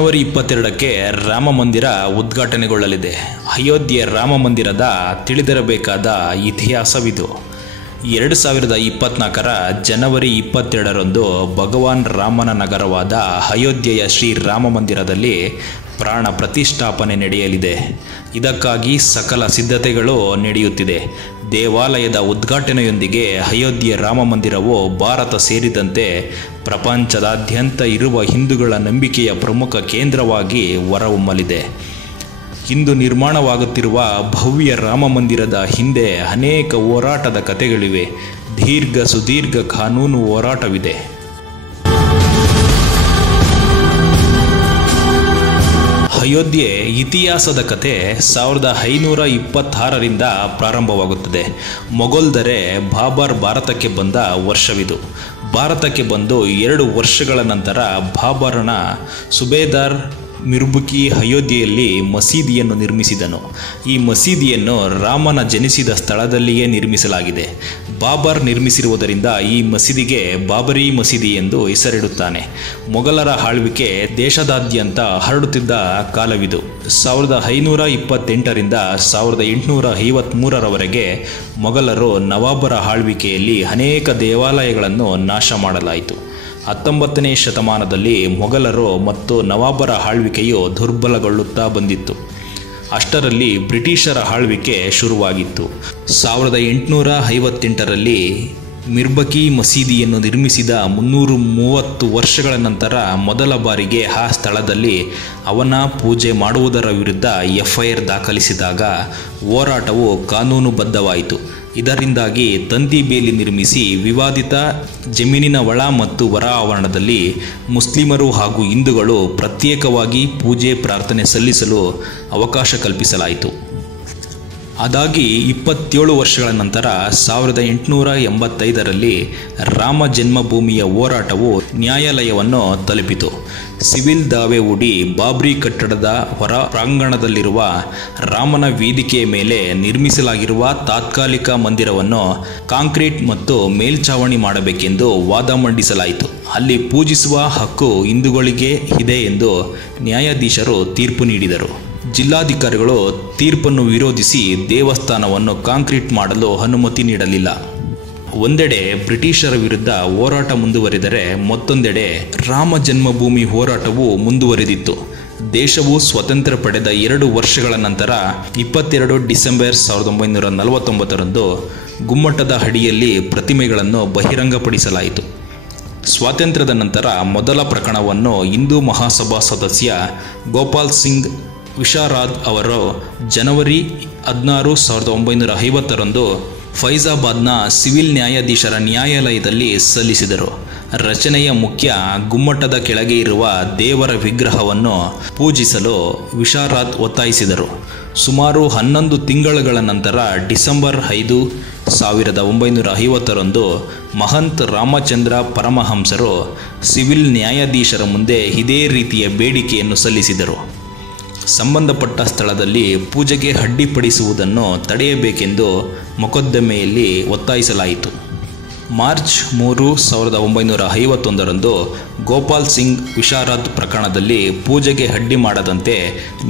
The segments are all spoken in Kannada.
ಜನವರಿ 22ಕ್ಕೆ ರಾಮ ಮಂದಿರ ಉದ್ಘಾಟನೆಗೊಳ್ಳಲಿದೆ. ಅಯೋಧ್ಯೆ ರಾಮ ಮಂದಿರದ ತಿಳಿದಿರಬೇಕಾದ ಇತಿಹಾಸವಿದು. 2024ರ ಜನವರಿ 22ರಂದು ಭಗವಾನ್ ರಾಮನ ನಗರವಾದ ಅಯೋಧ್ಯೆಯ ಶ್ರೀರಾಮ ಮಂದಿರದಲ್ಲಿ ಪ್ರಾಣ ಪ್ರತಿಷ್ಠಾಪನೆ ನಡೆಯಲಿದೆ. ಇದಕ್ಕಾಗಿ ಸಕಲ ಸಿದ್ಧತೆಗಳು ನಡೆಯುತ್ತಿದೆ. ದೇವಾಲಯದ ಉದ್ಘಾಟನೆಯೊಂದಿಗೆ ಅಯೋಧ್ಯೆ ರಾಮ ಮಂದಿರವು ಭಾರತ ಸೇರಿದಂತೆ ಪ್ರಪಂಚದಾದ್ಯಂತ ಇರುವ ಹಿಂದೂಗಳ ನಂಬಿಕೆಯ ಪ್ರಮುಖ ಕೇಂದ್ರವಾಗಿ ಹೊರಹೊಮ್ಮಲಿದೆ. ಇಂದು ನಿರ್ಮಾಣವಾಗುತ್ತಿರುವ ಭವ್ಯ ರಾಮ ಮಂದಿರದ ಹಿಂದೆ ಅನೇಕ ಹೋರಾಟದ ಕಥೆಗಳಿವೆ. ಸುದೀರ್ಘ ಕಾನೂನು ಹೋರಾಟವಿದೆ. ಅಯೋಧ್ಯೆ ಇತಿಹಾಸದ ಕತೆ 1526ರಿಂದ ಪ್ರಾರಂಭವಾಗುತ್ತದೆ. ಮೊಘಲ್ ದೊರೆ ಬಾಬರ್ ಭಾರತಕ್ಕೆ ಬಂದ ವರ್ಷವಿದು. ಭಾರತಕ್ಕೆ ಬಂದು 2 ವರ್ಷಗಳ ನಂತರ ಬಾಬರನ ಸುಬೇದಾರ್ ಮಿರ್ಬುಕಿ ಅಯೋಧ್ಯೆಯಲ್ಲಿ ಮಸೀದಿಯನ್ನು ನಿರ್ಮಿಸಿದನು. ಈ ಮಸೀದಿಯನ್ನು ರಾಮನ ಜನಿಸಿದ ಸ್ಥಳದಲ್ಲಿಯೇ ನಿರ್ಮಿಸಲಾಗಿದೆ. ಬಾಬರ್ ನಿರ್ಮಿಸಿರುವುದರಿಂದ ಈ ಮಸೀದಿಗೆ ಬಾಬರಿ ಮಸೀದಿ ಎಂದು ಹೆಸರಿಡುತ್ತಾನೆ. ಮೊಘಲರ ಆಳ್ವಿಕೆ ದೇಶದಾದ್ಯಂತ ಹರಡುತ್ತಿದ್ದ ಕಾಲವಿದು. 1528ರಿಂದ 1853ರವರೆಗೆ ಮೊಘಲರು ನವಾಬರ ಆಳ್ವಿಕೆಯಲ್ಲಿ ಅನೇಕ ದೇವಾಲಯಗಳನ್ನು ನಾಶ ಮಾಡಲಾಯಿತು. 19ನೇ ಶತಮಾನದಲ್ಲಿ ಮೊಘಲರು ಮತ್ತು ನವಾಬರ ಆಳ್ವಿಕೆಯು ದುರ್ಬಲಗೊಳ್ಳುತ್ತಾ ಬಂದಿತ್ತು. ಅಷ್ಟರಲ್ಲಿ ಬ್ರಿಟಿಷರ ಆಳ್ವಿಕೆ ಶುರುವಾಗಿತ್ತು. 1858ರಲ್ಲಿ ಮಿರ್ಬಕಿ ಮಸೀದಿಯನ್ನು ನಿರ್ಮಿಸಿದ 330 ವರ್ಷಗಳ ನಂತರ ಮೊದಲ ಬಾರಿಗೆ ಆ ಸ್ಥಳದಲ್ಲಿ ಅವನ ಪೂಜೆ ಮಾಡುವುದರ ವಿರುದ್ಧ FIR ದಾಖಲಿಸಿದಾಗ ಹೋರಾಟವು ಕಾನೂನುಬದ್ಧವಾಯಿತು. ಇದರಿಂದಾಗಿ ತಂತಿ ಬೇಲಿ ನಿರ್ಮಿಸಿ ವಿವಾದಿತ ಜಮೀನಿನ ಒಳ ಮತ್ತು ಹೊರ ಆವರಣದಲ್ಲಿ ಮುಸ್ಲಿಮರು ಹಾಗೂ ಹಿಂದೂಗಳು ಪ್ರತ್ಯೇಕವಾಗಿ ಪೂಜೆ ಪ್ರಾರ್ಥನೆ ಸಲ್ಲಿಸಲು ಅವಕಾಶ ಕಲ್ಪಿಸಲಾಯಿತು. ಅದಾಗಿ 27 ವರ್ಷಗಳ ನಂತರ 1885ರಲ್ಲಿ ರಾಮ ಜನ್ಮಭೂಮಿಯ ಹೋರಾಟವು ನ್ಯಾಯಾಲಯವನ್ನು ತಲುಪಿತು. ಸಿವಿಲ್ ದಾವೆ ಹೂಡಿ ಬಾಬ್ರಿ ಕಟ್ಟಡದ ಹೊರ ಪ್ರಾಂಗಣದಲ್ಲಿರುವ ರಾಮನ ವೇದಿಕೆಯ ಮೇಲೆ ನಿರ್ಮಿಸಲಾಗಿರುವ ತಾತ್ಕಾಲಿಕ ಮಂದಿರವನ್ನು ಕಾಂಕ್ರೀಟ್ ಮತ್ತು ಮೇಲ್ಛಾವಣಿ ಮಾಡಬೇಕೆಂದು ವಾದ ಮಂಡಿಸಲಾಯಿತು. ಅಲ್ಲಿ ಪೂಜಿಸುವ ಹಕ್ಕು ಹಿಂದೂಗಳಿಗೆ ಇದೆ ಎಂದು ನ್ಯಾಯಾಧೀಶರು ತೀರ್ಪು ನೀಡಿದರು. ಜಿಲ್ಲಾಧಿಕಾರಿಗಳು ತೀರ್ಪನ್ನು ವಿರೋಧಿಸಿ ದೇವಸ್ಥಾನವನ್ನು ಕಾಂಕ್ರೀಟ್ ಮಾಡಲು ಅನುಮತಿ ನೀಡಲಿಲ್ಲ. ಒಂದೆಡೆ ಬ್ರಿಟಿಷರ ವಿರುದ್ಧ ಹೋರಾಟ ಮುಂದುವರಿದರೆ ಮತ್ತೊಂದೆಡೆ ರಾಮ ಜನ್ಮಭೂಮಿ ಹೋರಾಟವು ಮುಂದುವರಿದಿತ್ತು. ದೇಶವು ಸ್ವತಂತ್ರ ಪಡೆದ 2 ವರ್ಷಗಳ ನಂತರ 22 ಡಿಸೆಂಬರ್ 1949ರಂದು ಗುಮ್ಮಟದ ಅಡಿಯಲ್ಲಿ ಪ್ರತಿಮೆಗಳನ್ನು ಬಹಿರಂಗಪಡಿಸಲಾಯಿತು. ಸ್ವಾತಂತ್ರ್ಯದ ನಂತರ ಮೊದಲ ಪ್ರಕರಣವನ್ನು ಹಿಂದೂ ಮಹಾಸಭಾ ಸದಸ್ಯ ಗೋಪಾಲ್ ಸಿಂಗ್ ವಿಶಾರಾದ್ ಅವರು ಜನವರಿ 16, 1950ರಂದು ಫೈಜಾಬಾದ್ನ ಸಿವಿಲ್ ನ್ಯಾಯಾಧೀಶರ ನ್ಯಾಯಾಲಯದಲ್ಲಿ ಸಲ್ಲಿಸಿದರು. ರಚನೆಯ ಮುಖ್ಯ ಗುಮ್ಮಟದ ಕೆಳಗೆ ಇರುವ ದೇವರ ವಿಗ್ರಹವನ್ನು ಪೂಜಿಸಲು ವಿಶಾರಾದ್ ಒತ್ತಾಯಿಸಿದರು. ಸುಮಾರು 11 ತಿಂಗಳುಗಳ ನಂತರ ಡಿಸೆಂಬರ್ 5, 1950ರಂದು ಮಹಂತ್ ರಾಮಚಂದ್ರ ಪರಮಹಂಸರು ಸಿವಿಲ್ ನ್ಯಾಯಾಧೀಶರ ಮುಂದೆ ಇದೇ ರೀತಿಯ ಬೇಡಿಕೆಯನ್ನು ಸಲ್ಲಿಸಿದರು. ಸಂಬಂಧಪಟ್ಟ ಸ್ಥಳದಲ್ಲಿ ಪೂಜೆಗೆ ಅಡ್ಡಿಪಡಿಸುವುದನ್ನು ತಡೆಯಬೇಕೆಂದು ಮೊಕದ್ದಮೆಯಲ್ಲಿ ಒತ್ತಾಯಿಸಲಾಯಿತು. ಮಾರ್ಚ್ 3, 1951ರಂದು ಗೋಪಾಲ್ ಸಿಂಗ್ ವಿಶಾರದ್ ಪ್ರಕರಣದಲ್ಲಿ ಪೂಜೆಗೆ ಅಡ್ಡಿ ಮಾಡದಂತೆ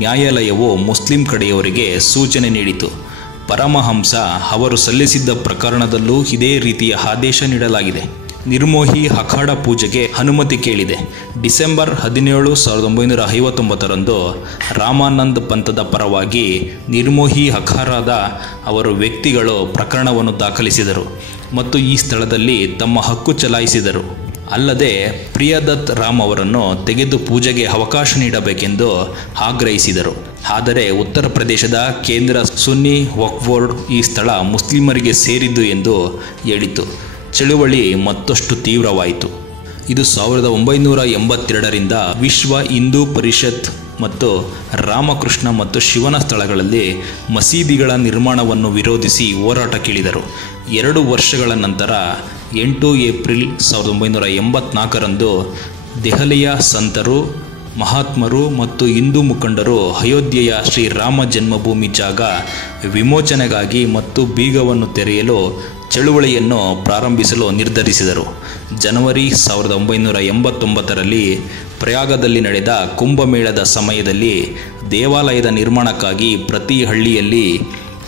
ನ್ಯಾಯಾಲಯವು ಮುಸ್ಲಿಂ ಕಡೆಯವರಿಗೆ ಸೂಚನೆ ನೀಡಿತು. ಪರಮಹಂಸ ಅವರು ಸಲ್ಲಿಸಿದ್ದ ಪ್ರಕರಣದಲ್ಲೂ ಇದೇ ರೀತಿಯ ಆದೇಶ ನೀಡಲಾಗಿದೆ. ನಿರ್ಮೋಹಿ ಅಖಾಡ ಪೂಜೆಗೆ ಅನುಮತಿ ಕೇಳಿದೆ. ಡಿಸೆಂಬರ್ 17, 1959ರಂದು ರಾಮಾನಂದ್ ಪಂಥದ ಪರವಾಗಿ ನಿರ್ಮೋಹಿ ಅಖಾಡದ ಅವರು ವ್ಯಕ್ತಿಗಳು ಪ್ರಕರಣವನ್ನು ದಾಖಲಿಸಿದರು ಮತ್ತು ಈ ಸ್ಥಳದಲ್ಲಿ ತಮ್ಮ ಹಕ್ಕು ಚಲಾಯಿಸಿದರು. ಅಲ್ಲದೆ ಪ್ರಿಯದತ್ ರಾಮ್ ಅವರನ್ನು ತೆಗೆದು ಪೂಜೆಗೆ ಅವಕಾಶ ನೀಡಬೇಕೆಂದು ಆಗ್ರಹಿಸಿದರು. ಆದರೆ ಉತ್ತರ ಪ್ರದೇಶದ ಕೇಂದ್ರ ಸುನ್ನಿ ವಕ್ಫ್ ಬೋರ್ಡ್ ಈ ಸ್ಥಳ ಮುಸ್ಲಿಮರಿಗೆ ಸೇರಿದ್ದು ಎಂದು ಹೇಳಿತು. ಚಳುವಳಿ ಮತ್ತಷ್ಟು ತೀವ್ರವಾಯಿತು. ಇದು 1982ರಿಂದ ವಿಶ್ವ ಹಿಂದೂ ಪರಿಷತ್ ಮತ್ತು ರಾಮಕೃಷ್ಣ ಮತ್ತು ಶಿವನ ಸ್ಥಳಗಳಲ್ಲಿ ಮಸೀದಿಗಳ ನಿರ್ಮಾಣವನ್ನು ವಿರೋಧಿಸಿ ಹೋರಾಟಕ್ಕಿಳಿದರು. 2 ವರ್ಷಗಳ ನಂತರ 8 ಏಪ್ರಿಲ್ 1984ರಂದು ದೆಹಲಿಯ ಸಂತರು, ಮಹಾತ್ಮರು ಮತ್ತು ಹಿಂದೂ ಮುಖಂಡರು ಅಯೋಧ್ಯೆಯ ಶ್ರೀರಾಮ ಜನ್ಮಭೂಮಿ ಜಾಗ ವಿಮೋಚನೆಗಾಗಿ ಮತ್ತು ಬೀಗವನ್ನು ತೆರೆಯಲು ಚಳುವಳಿಯನ್ನು ಪ್ರಾರಂಭಿಸಲು ನಿರ್ಧರಿಸಿದರು. ಜನವರಿ 1989ರಲ್ಲಿ ಪ್ರಯಾಗದಲ್ಲಿ ನಡೆದ ಕುಂಭಮೇಳದ ಸಮಯದಲ್ಲಿ ದೇವಾಲಯದ ನಿರ್ಮಾಣಕ್ಕಾಗಿ ಪ್ರತಿ ಹಳ್ಳಿಯಲ್ಲಿ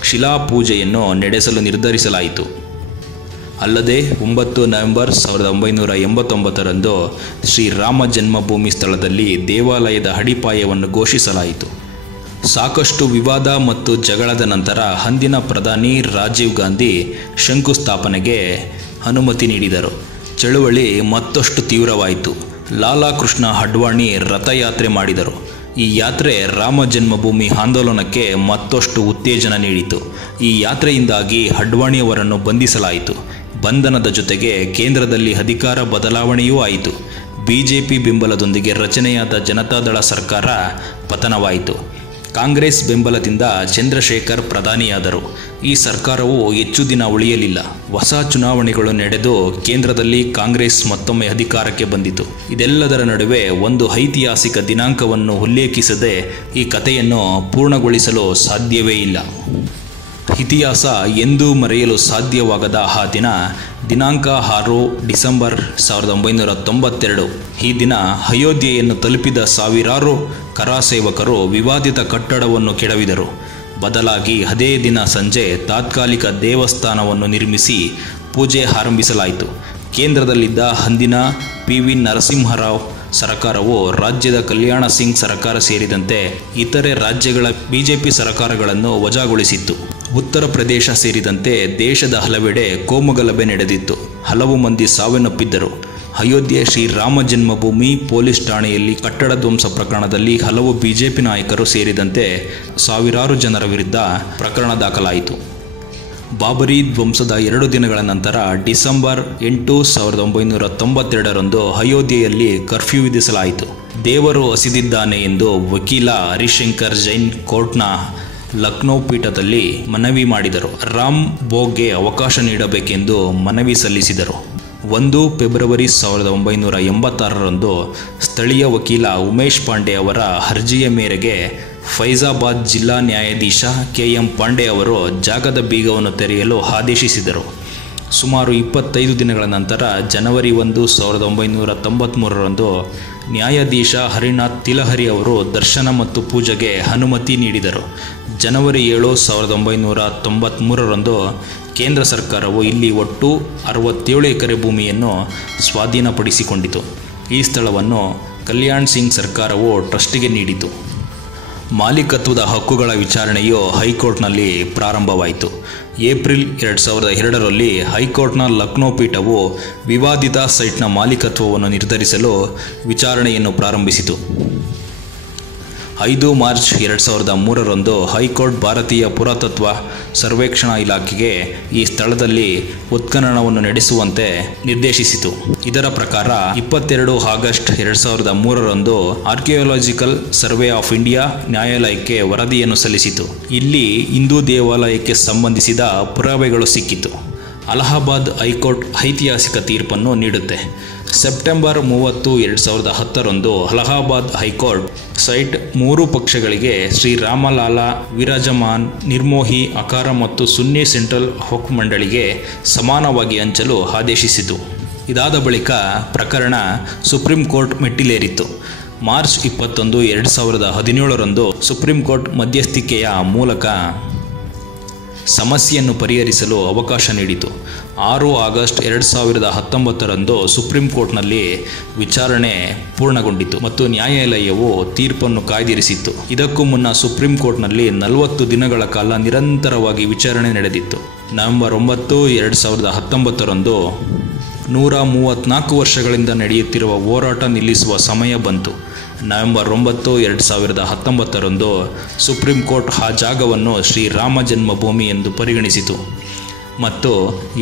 ಶಿಲಾಪೂಜೆಯನ್ನು ನಡೆಸಲು ನಿರ್ಧರಿಸಲಾಯಿತು. ಅಲ್ಲದೆ 9 ನವೆಂಬರ್ 1989ರಂದು ಶ್ರೀರಾಮ ಜನ್ಮಭೂಮಿ ಸ್ಥಳದಲ್ಲಿ ದೇವಾಲಯದ ಅಡಿಪಾಯವನ್ನು ಘೋಷಿಸಲಾಯಿತು. ಸಾಕಷ್ಟು ವಿವಾದ ಮತ್ತು ಜಗಳದ ನಂತರ ಅಂದಿನ ಪ್ರಧಾನಿ ರಾಜೀವ್ ಗಾಂಧಿ ಶಂಕುಸ್ಥಾಪನೆಗೆ ಅನುಮತಿ ನೀಡಿದರು. ಚಳುವಳಿ ಮತ್ತಷ್ಟು ತೀವ್ರವಾಯಿತು. ಲಾಲಾ ಕೃಷ್ಣ ಅಡ್ವಾಣಿ ರಥಯಾತ್ರೆ ಮಾಡಿದರು. ಈ ಯಾತ್ರೆ ರಾಮ ಜನ್ಮಭೂಮಿ ಆಂದೋಲನಕ್ಕೆ ಮತ್ತಷ್ಟು ಉತ್ತೇಜನ ನೀಡಿತು. ಈ ಯಾತ್ರೆಯಿಂದಾಗಿ ಅಡ್ವಾಣಿಯವರನ್ನು ಬಂಧಿಸಲಾಯಿತು. ಬಂಧನದ ಜೊತೆಗೆ ಕೇಂದ್ರದಲ್ಲಿ ಅಧಿಕಾರ ಬದಲಾವಣೆಯೂ ಆಯಿತು. ಬಿಜೆಪಿ ಬೆಂಬಲದೊಂದಿಗೆ ರಚನೆಯಾದ ಜನತಾದಳ ಸರ್ಕಾರ ಪತನವಾಯಿತು. ಕಾಂಗ್ರೆಸ್ ಬೆಂಬಲದಿಂದ ಚಂದ್ರಶೇಖರ್ ಪ್ರಧಾನಿಯಾದರು. ಈ ಸರ್ಕಾರವು ಹೆಚ್ಚು ದಿನ ಉಳಿಯಲಿಲ್ಲ. ಹೊಸ ಚುನಾವಣೆಗಳು ನಡೆದು ಕೇಂದ್ರದಲ್ಲಿ ಕಾಂಗ್ರೆಸ್ ಮತ್ತೊಮ್ಮೆ ಅಧಿಕಾರಕ್ಕೆ ಬಂದಿತು. ಇದೆಲ್ಲದರ ನಡುವೆ ಒಂದು ಐತಿಹಾಸಿಕ ದಿನಾಂಕವನ್ನು ಉಲ್ಲೇಖಿಸದೆ ಈ ಕಥೆಯನ್ನು ಪೂರ್ಣಗೊಳಿಸಲು ಸಾಧ್ಯವೇ ಇಲ್ಲ. ಇತಿಹಾಸ ಎಂದೂ ಮರೆಯಲು ಸಾಧ್ಯವಾಗದ ಆ ದಿನ ದಿನಾಂಕ 6 ಡಿಸೆಂಬರ್ 1992. ಈ ದಿನ ಅಯೋಧ್ಯೆಯನ್ನು ತಲುಪಿದ ಸಾವಿರಾರು ಕರಾಸೇವಕರು ವಿವಾದಿತ ಕಟ್ಟಡವನ್ನು ಕೆಡವಿದರು. ಬದಲಾಗಿ ಅದೇ ದಿನ ಸಂಜೆ ತಾತ್ಕಾಲಿಕ ದೇವಸ್ಥಾನವನ್ನು ನಿರ್ಮಿಸಿ ಪೂಜೆ ಆರಂಭಿಸಲಾಯಿತು. ಕೇಂದ್ರದಲ್ಲಿದ್ದ ಅಂದಿನ PV ನರಸಿಂಹರಾವ್ ಸರ್ಕಾರವು ರಾಜ್ಯದ ಕಲ್ಯಾಣ ಸಿಂಗ್ ಸರ್ಕಾರ ಸೇರಿದಂತೆ ಇತರೆ ರಾಜ್ಯಗಳ ಬಿಜೆಪಿ ಸರ್ಕಾರಗಳನ್ನು ವಜಾಗೊಳಿಸಿತ್ತು. ಉತ್ತರ ಪ್ರದೇಶ ಸೇರಿದಂತೆ ದೇಶದ ಹಲವೆಡೆ ಕೋಮುಗಲಭೆ ನಡೆದಿತ್ತು. ಹಲವು ಮಂದಿ ಸಾವನ್ನಪ್ಪಿದ್ದರು. ಅಯೋಧ್ಯೆ ಶ್ರೀರಾಮ ಜನ್ಮಭೂಮಿ ಪೊಲೀಸ್ ಠಾಣೆಯಲ್ಲಿ ಕಟ್ಟಡ ಧ್ವಂಸ ಪ್ರಕರಣದಲ್ಲಿ ಹಲವು ಬಿಜೆಪಿ ನಾಯಕರು ಸೇರಿದಂತೆ ಸಾವಿರಾರು ಜನರ ವಿರುದ್ಧ ಪ್ರಕರಣ ದಾಖಲಾಯಿತು. ಬಾಬರಿ ಧ್ವಂಸದ 2 ದಿನಗಳ ನಂತರ ಡಿಸೆಂಬರ್ 8, 1992ರಂದು ಅಯೋಧ್ಯೆಯಲ್ಲಿ ಕರ್ಫ್ಯೂ ವಿಧಿಸಲಾಯಿತು. ದೇವರು ಹಸಿದಿದ್ದಾನೆ ಎಂದು ವಕೀಲ ಹರಿಶಂಕರ್ ಜೈನ್ ಕೋರ್ಟ್ನ ಲಕ್ನೋ ಪೀಠದಲ್ಲಿ ಮನವಿ ಮಾಡಿದರು. ರಾಮ್ ಭೋಗ್ಗೆ ಅವಕಾಶ ನೀಡಬೇಕೆಂದು ಮನವಿ ಸಲ್ಲಿಸಿದರು. 1 ಫೆಬ್ರವರಿ 1986ರಂದು ಸ್ಥಳೀಯ ವಕೀಲ ಉಮೇಶ್ ಪಾಂಡೆ ಅವರ ಅರ್ಜಿಯ ಮೇರೆಗೆ ಫೈಜಾಬಾದ್ ಜಿಲ್ಲಾ ನ್ಯಾಯಾಧೀಶ KM ಪಾಂಡೆ ಅವರು ಜಾಗದ ಬೀಗವನ್ನು ತೆರೆಯಲು ಆದೇಶಿಸಿದರು. ಸುಮಾರು 25 ದಿನಗಳ ನಂತರ ಜನವರಿ 1, 1993ರಂದು ನ್ಯಾಯಾಧೀಶ ಹರಿನಾಥ್ ತಿಲಹರಿ ಅವರು ದರ್ಶನ ಮತ್ತು ಪೂಜೆಗೆ ಅನುಮತಿ ನೀಡಿದರು. ಜನವರಿ 7, 1993ರಂದು ಕೇಂದ್ರ ಸರ್ಕಾರವು ಇಲ್ಲಿ ಒಟ್ಟು 67 ಎಕರೆ ಭೂಮಿಯನ್ನು ಸ್ವಾಧೀನಪಡಿಸಿಕೊಂಡಿತು. ಈ ಸ್ಥಳವನ್ನು ಕಲ್ಯಾಣ್ ಸಿಂಗ್ ಸರ್ಕಾರವು ಟ್ರಸ್ಟಿಗೆ ನೀಡಿತು. ಮಾಲೀಕತ್ವದ ಹಕ್ಕುಗಳ ವಿಚಾರಣೆಯು ಹೈಕೋರ್ಟ್ನಲ್ಲಿ ಪ್ರಾರಂಭವಾಯಿತು. ಏಪ್ರಿಲ್ 2002ರಲ್ಲಿ ಹೈಕೋರ್ಟ್ನ ಲಕ್ನೋ ಪೀಠವು ವಿವಾದಿತ ಸೈಟ್ನ ಮಾಲೀಕತ್ವವನ್ನು ನಿರ್ಧರಿಸಲು ವಿಚಾರಣೆಯನ್ನು ಪ್ರಾರಂಭಿಸಿತು. 5 ಮಾರ್ಚ್ 2003ರಂದು ಹೈಕೋರ್ಟ್ ಭಾರತೀಯ ಪುರಾತತ್ವ ಸರ್ವೇಕ್ಷಣಾ ಇಲಾಖೆಗೆ ಈ ಸ್ಥಳದಲ್ಲಿ ಉತ್ಖನನವನ್ನು ನಡೆಸುವಂತೆ ನಿರ್ದೇಶಿಸಿತು. ಇದರ ಪ್ರಕಾರ 22 ಆಗಸ್ಟ್ 2003ರಂದು ಆರ್ಕಿಯಾಲಜಿಕಲ್ ಸರ್ವೆ ಆಫ್ ಇಂಡಿಯಾ ನ್ಯಾಯಾಲಯಕ್ಕೆ ವರದಿಯನ್ನು ಸಲ್ಲಿಸಿತು. ಇಲ್ಲಿ ಹಿಂದೂ ದೇವಾಲಯಕ್ಕೆ ಸಂಬಂಧಿಸಿದ ಪುರಾವೆಗಳು ಸಿಕ್ಕಿತು. ಅಲಹಾಬಾದ್ ಹೈಕೋರ್ಟ್ ಐತಿಹಾಸಿಕ ತೀರ್ಪನ್ನು ನೀಡುತ್ತೆ. ಸೆಪ್ಟೆಂಬರ್ 30, 2010ರಂದು ಅಲಹಾಬಾದ್ ಹೈಕೋರ್ಟ್ ಸೈಟ್ 3 ಪಕ್ಷಗಳಿಗೆ ಶ್ರೀರಾಮಲಾಲಾ ವಿರಾಜಮಾನ್, ನಿರ್ಮೋಹಿ ಅಖಾರ ಮತ್ತು ಸುನ್ನಿ ಸೆಂಟ್ರಲ್ ವಕ್ಫ್ ಮಂಡಳಿಗೆ ಸಮಾನವಾಗಿ ಹಂಚಲು ಆದೇಶಿಸಿತು. ಇದಾದ ಬಳಿಕ ಪ್ರಕರಣ ಸುಪ್ರೀಂ ಕೋರ್ಟ್ ಮೆಟ್ಟಿಲೇರಿತು. ಮಾರ್ಚ್ 21, 2017ರಂದು ಸುಪ್ರೀಂ ಕೋರ್ಟ್ ಮಧ್ಯಸ್ಥಿಕೆಯ ಮೂಲಕ ಸಮಸ್ಯೆಯನ್ನು ಪರಿಹರಿಸಲು ಅವಕಾಶ ನೀಡಿತು. 6 ಆಗಸ್ಟ್ 2019ರಂದು ಸುಪ್ರೀಂ ಕೋರ್ಟ್ನಲ್ಲಿ ವಿಚಾರಣೆ ಪೂರ್ಣಗೊಂಡಿತು ಮತ್ತು ನ್ಯಾಯಾಲಯವು ತೀರ್ಪನ್ನು ಕಾಯ್ದಿರಿಸಿತ್ತು. ಇದಕ್ಕೂ ಮುನ್ನ ಸುಪ್ರೀಂ ಕೋರ್ಟ್ನಲ್ಲಿ 40 ದಿನಗಳ ಕಾಲ ನಿರಂತರವಾಗಿ ವಿಚಾರಣೆ ನಡೆದಿತ್ತು. ನವೆಂಬರ್ 9, 2019ರಂದು 134 ವರ್ಷಗಳಿಂದ ನಡೆಯುತ್ತಿರುವ ಹೋರಾಟ ನಿಲ್ಲಿಸುವ ಸಮಯ ಬಂತು. ನವೆಂಬರ್ 9, 2019ರಂದು ಸುಪ್ರೀಂ ಕೋರ್ಟ್ ಆ ಜಾಗವನ್ನು ಶ್ರೀರಾಮ ಜನ್ಮಭೂಮಿ ಎಂದು ಪರಿಗಣಿಸಿತು ಮತ್ತು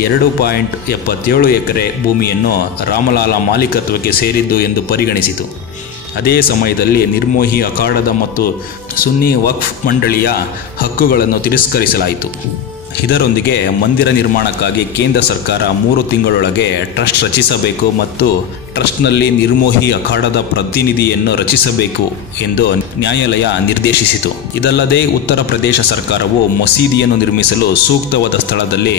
2.77 ಎಕರೆ ಭೂಮಿಯನ್ನು ರಾಮಲಾಲಾ ಮಾಲೀಕತ್ವಕ್ಕೆ ಸೇರಿದ್ದು ಎಂದು ಪರಿಗಣಿಸಿತು. ಅದೇ ಸಮಯದಲ್ಲಿ ನಿರ್ಮೋಹಿ ಅಖಾಡದ ಮತ್ತು ಸುನ್ನಿ ವಕ್ಫ್ ಮಂಡಳಿಯ ಹಕ್ಕುಗಳನ್ನು ತಿರಸ್ಕರಿಸಲಾಯಿತು. ಇದರೊಂದಿಗೆ ಮಂದಿರ ನಿರ್ಮಾಣಕ್ಕಾಗಿ ಕೇಂದ್ರ ಸರ್ಕಾರ 3 ತಿಂಗಳೊಳಗೆ ಟ್ರಸ್ಟ್ ರಚಿಸಬೇಕು ಮತ್ತು ಟ್ರಸ್ಟ್ನಲ್ಲಿ ನಿರ್ಮೋಹಿ ಅಖಾಡದ ಪ್ರತಿನಿಧಿಯನ್ನು ರಚಿಸಬೇಕು ಎಂದು ನ್ಯಾಯಾಲಯ ನಿರ್ದೇಶಿಸಿತು. ಇದಲ್ಲದೆ ಉತ್ತರ ಪ್ರದೇಶ ಸರ್ಕಾರವು ಮಸೀದಿಯನ್ನು ನಿರ್ಮಿಸಲು ಸೂಕ್ತವಾದ ಸ್ಥಳದಲ್ಲಿ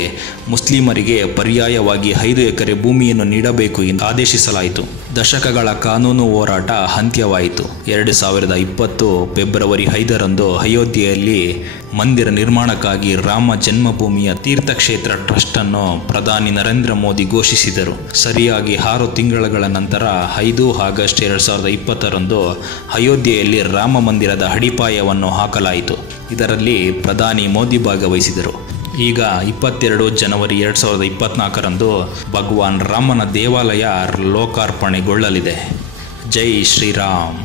ಮುಸ್ಲಿಮರಿಗೆ ಪರ್ಯಾಯವಾಗಿ 5 ಎಕರೆ ಭೂಮಿಯನ್ನು ನೀಡಬೇಕು ಎಂದು ಆದೇಶಿಸಲಾಯಿತು. ದಶಕಗಳ ಕಾನೂನು ಹೋರಾಟ ಅಂತ್ಯವಾಯಿತು. 2020 ಫೆಬ್ರವರಿ 5ರಂದು ಅಯೋಧ್ಯೆಯಲ್ಲಿ ಮಂದಿರ ನಿರ್ಮಾಣಕ್ಕಾಗಿ ರಾಮ ಜನ್ಮಭೂಮಿಯ ತೀರ್ಥಕ್ಷೇತ್ರ ಟ್ರಸ್ಟ್ ಅನ್ನು ಪ್ರಧಾನಿ ನರೇಂದ್ರ ಮೋದಿ ಘೋಷಿಸಿದರು. ಸರಿಯಾಗಿ 6 ತಿಂಗಳ ನಂತರ 5 ಆಗಸ್ಟ್ 2020ರಂದು ಅಯೋಧ್ಯೆಯಲ್ಲಿ ರಾಮ ಮಂದಿರದ ಅಡಿಪಾಯವನ್ನು ಹಾಕಲಾಯಿತು. ಇದರಲ್ಲಿ ಪ್ರಧಾನಿ ಮೋದಿ ಭಾಗವಹಿಸಿದರು. ಈಗ 22 ಜನವರಿ 2024ರಂದು ಭಗವಾನ್ ರಾಮನ ದೇವಾಲಯ ಲೋಕಾರ್ಪಣೆಗೊಳ್ಳಲಿದೆ. ಜೈ ಶ್ರೀರಾಮ್.